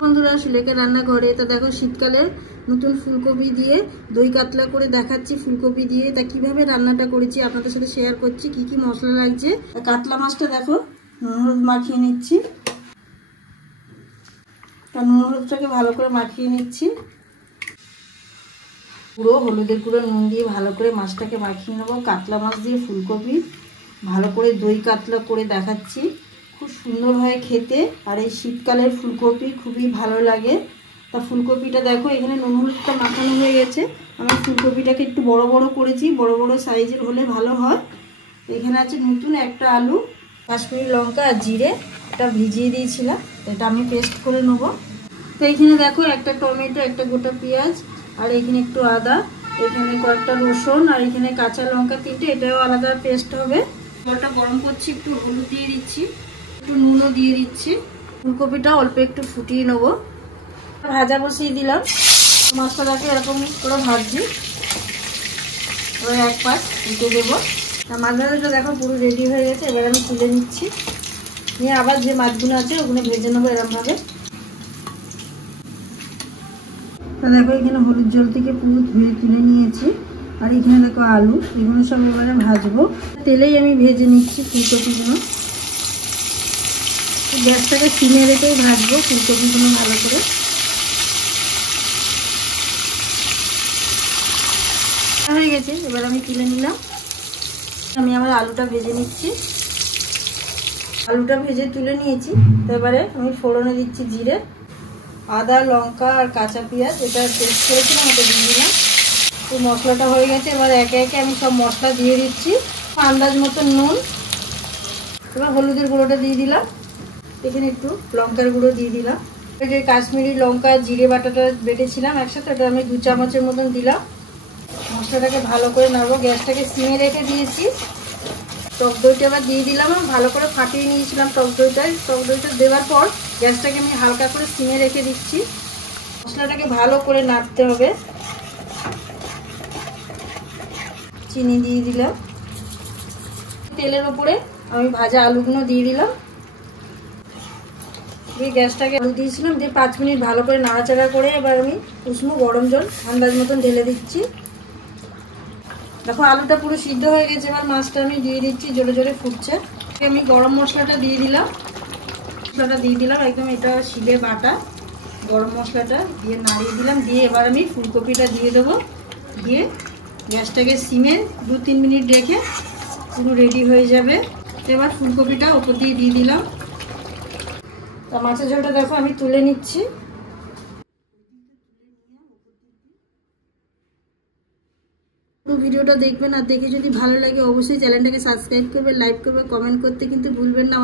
বন্ধুরা সুলেখা রান্নাঘরে। তা দেখো শীতকালে নতুন ফুলকপি দিয়ে দই কাতলা করে দেখাচ্ছি। ফুলকপি দিয়ে তা কিভাবে রান্নাটা করেছি আপনাদের সাথে শেয়ার করছি। কি কি মশলা লাগছে। কাতলা মাছটা দেখো নুন হলুদ মাখিয়ে নিচ্ছি। তা নুন হলুদটাকে ভালো করে মাখিয়ে নিচ্ছি। পুরো হলুদের গুঁড়ো নুন দিয়ে ভালো করে মাছটাকে মাখিয়ে নেবো। কাতলা মাছ দিয়ে ফুলকপি ভালো করে দই কাতলা করে দেখাচ্ছি। খুব সুন্দর হয় খেতে, আর এই শীতকালের ফুলকপি খুবই ভালো লাগে। তা ফুলকপিটা দেখো এখানে নুন হলুদটা মাখানো হয়ে গেছে। আমি ফুলকপিটাকে একটু বড় বড় করেছি, বড় বড় সাইজের হলে ভালো হয়। এখানে আছে নতুন একটা আলু, কাশ্মীরি লঙ্কা আর জিরে এটা ভিজিয়ে দিয়েছিলাম, এটা আমি পেস্ট করে নেবো। তো এখানে দেখো একটা টমেটো, একটা গোটা পেঁয়াজ, আর এখানে একটু আদা, এখানে কয়েকটা রসুন, আর এখানে কাঁচা লঙ্কা তিনটে, এটাও আলাদা পেস্ট হবে। জলটা গরম করছি, একটু হলুদ দিয়ে দিচ্ছি, একটু নুনও দিয়ে দিচ্ছি। ফুলকপিটা অল্প একটু ফুটিয়ে নেবো। ভাজা বসিয়ে দিলাম, মশলাটাকে এরকম করে ভাজছি। এবার এক পাশ উঠে দেবো। মাছ ভাজাটা দেখো পুরো রেডি হয়ে গেছে। এবার আমি তুলে নিচ্ছি, নিয়ে আবার যে মাছগুলো আছে ওগুলো ভেজে নেবো এরকমভাবে। তা দেখো এখানে হলুদ জল থেকে পুরো ধুয়ে তুলে নিয়েছি, আর এখানে দেখো আলু, এগুলো সব এবারে ভাজবো। তেলেই আমি ভেজে নিচ্ছি ফুলকপিগুলো। গ্যাসটাকে সিমে রেখেই ভাজবো ফুলকপিগুলো ভালো করে। হয়ে গেছে, এবার আমি তুলে নিলাম। আমি আবার আলুটা ভেজে নিচ্ছি। আলুটা ভেজে তুলে নিয়েছি। তো এবারে আমি ফোড়নে দিচ্ছি জিরে, আদা, লঙ্কা আর কাঁচা পেঁয়াজ, এটা পেস্ট করেছিলাম, ওটা দিয়ে দিলাম। তো মশলাটা হয়ে গেছে। এবার একে একে আমি সব মশলা দিয়ে দিচ্ছি। আন্দাজ মতো নুন, এবার হলুদের গুঁড়োটা দিয়ে দিলাম, এখানে একটু লঙ্কার গুঁড়ো দিয়ে দিলাম। যে কাশ্মীরি লঙ্কা জিরে বাটাটা বেটেছিলাম একসাথে, ওটা আমি 2 চামচের মতন দিলাম। মশলাটাকে ভালো করে নাড়বো, গ্যাসটাকে সিমে রেখে দিয়েছি। টক দইটা আবার দিয়ে দিলাম, ভালো করে ফাটিয়ে নিয়েছিলাম টক দইটা দেওয়ার পর গ্যাসটাকে আমি হালকা করে সিমে রেখে দিচ্ছি। মশলাটাকে ভালো করে নাড়তে হবে। চিনি দিয়ে দিলাম। তেলের উপরে আমি ভাজা আলুগুলো দিয়ে দিলাম। দিয়ে গ্যাসটাকে আলু দিয়েছিলাম, দিয়ে 5 মিনিট ভালো করে নাড়াচাড়া করে এবার আমি উষ্ণ গরম জল আন্দাজ মতন ঢেলে দিচ্ছি। দেখো আলুটা পুরো সিদ্ধ হয়ে গেছে। এবার মাছটা আমি দিয়ে দিচ্ছি, জোরে জোরে ফুটছে। আমি গরম মশলাটা দিয়ে দিলাম। একদম এটা শিলে বাটা গরম মশলাটা দিয়ে নাড়িয়ে দিলাম। দিয়ে এবার আমি ফুলকপিটা দিয়ে দেবো। দিয়ে গ্যাসটাকে সিমে 2-3 মিনিট রেখে পুরো রেডি হয়ে যাবে। এবার ফুলকপিটা ওপর দিয়ে দিলাম। তা মাছের ঝোলটা দেখো আমি তুলে নিচ্ছি। ভিডিওটা দেখবেন, আর দেখে যদি ভালো লাগে অবশ্যই চ্যানেলটাকে সাবস্ক্রাইব করবেন, লাইক করবেন, কমেন্ট করতে কিন্তু ভুলবেন না।